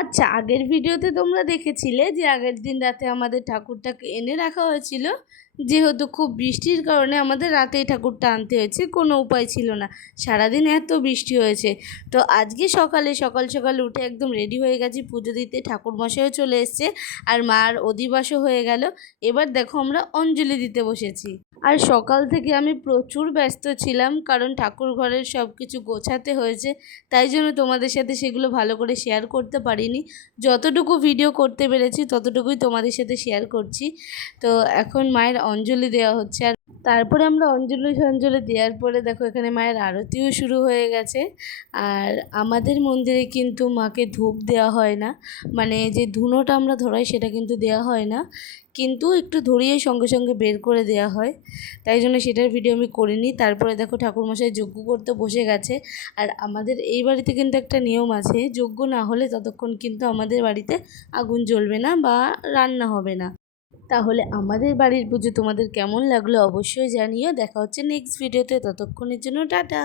আচ্ছা, আগের ভিডিওতে তোমরা দেখেছিলে যে আগের দিন রাতে আমাদের ঠাকুরটাকে এনে রাখা হয়েছিল। যেহেতু খুব বৃষ্টির কারণে আমাদের রাতেই ঠাকুরটা আনতে হয়েছে, কোনো উপায় ছিল না, সারাদিন এত বৃষ্টি হয়েছে। তো আজকে সকাল সকাল উঠে একদম রেডি হয়ে গেছি পুজো দিতে, ঠাকুরমশাইও চলে এসছে আর মার অধিবাসও হয়ে গেল। এবার দেখো আমরা অঞ্জলি দিতে বসেছি। আর সকাল থেকে আমি প্রচুর ব্যস্ত ছিলাম, কারণ ঠাকুর ঘরের সব কিছু গোছাতে হয়েছে, তাই জন্য তোমাদের সাথে সেগুলো ভালো করে শেয়ার করতে পারিনি। যতটুকু ভিডিও করতে পেরেছি ততটুকুই তোমাদের সাথে শেয়ার করছি। তো এখন মায়ের অঞ্জলি দেওয়া হচ্ছে, আর তারপরে আমরা অঞ্জলি দেওয়ার পরে দেখো এখানে মায়ের আরতিও শুরু হয়ে গেছে। আর আমাদের মন্দিরে কিন্তু মাকে ধূপ দেওয়া হয় না, মানে যে ধুনোটা আমরা ধরাই সেটা কিন্তু দেওয়া হয় না, কিন্তু একটু ধরিয়ে সঙ্গে সঙ্গে বের করে দেওয়া হয়, তাই জন্য সেটার ভিডিও আমি করিনি। তারপরে দেখো ঠাকুরমশাই যজ্ঞ করতে বসে গেছে। আর আমাদের এই বাড়িতে কিন্তু একটা নিয়ম আছে, যজ্ঞ না হলে ততক্ষণ কিন্তু আমাদের বাড়িতে আগুন জ্বলবে না বা রান্না হবে না। তাহলে আমাদের বাড়ির পুজো তোমাদের কেমন লাগলো অবশ্যই জানিও। দেখা হচ্ছে নেক্সট ভিডিওতে, ততক্ষণের জন্য টাটা।